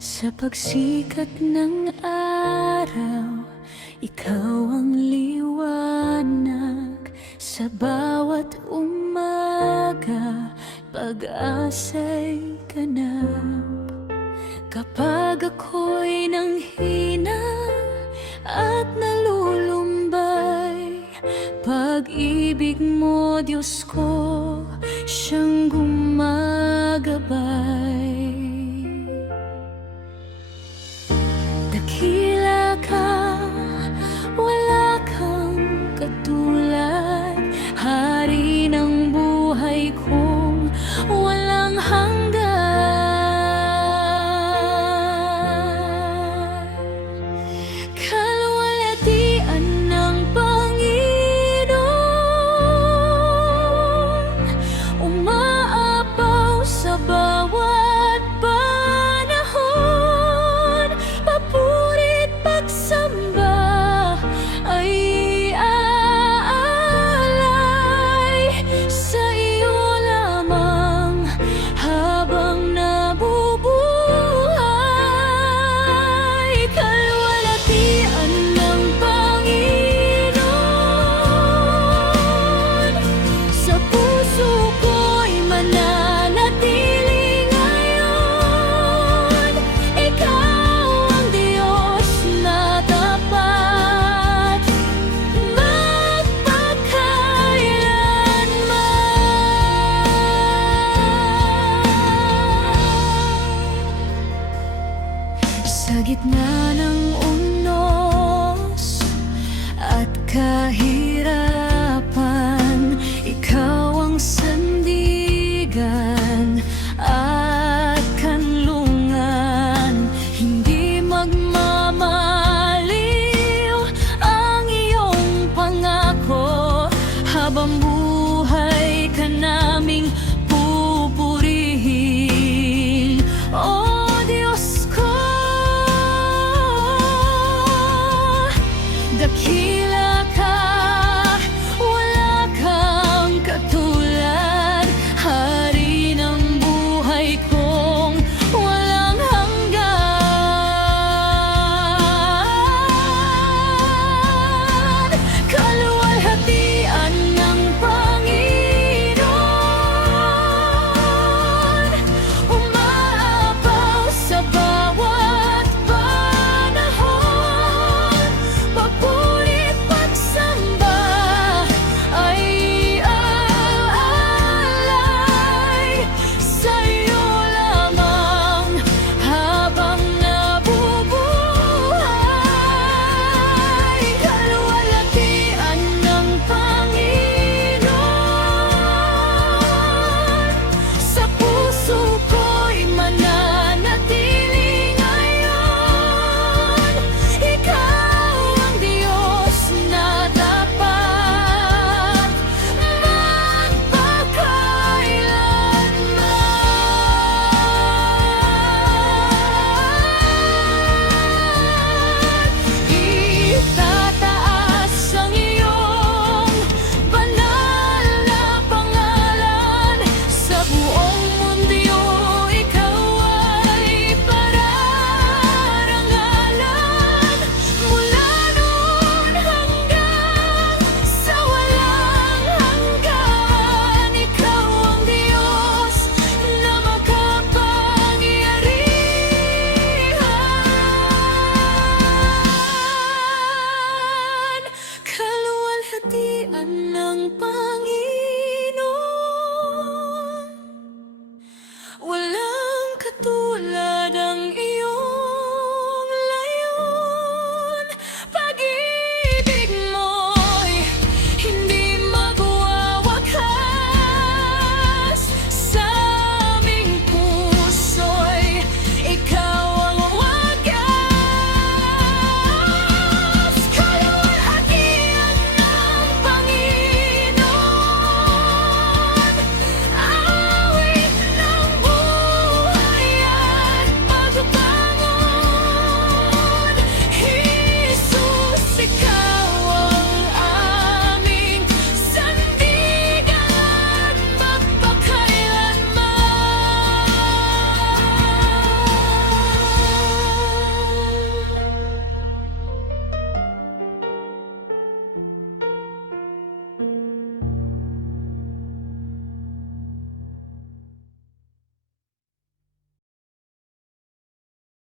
Sa pagsikat ng araw, ikaw ang liwanag. Sa bawat umaga, pag-asa'y ganap. Kapag ako'y nanghina at nalulumbay, pag-ibig mo, Diyos ko, siyang gumagabay. Dakila ka, wala kang katulad, hari ng buhay kong walang hanggan. Kalwalhatian ng Panginoon, umaapaw sa bawat panahon. Papurit pagsamba ay aalay sa iyo lamang habang nabubuhay. Kalwalhatian ng Panginoon, sa puso ko'y mananatili ngayon. Ikaw ang Diyos na tapat, magpakailanman. Sa gitna ng unos at kahit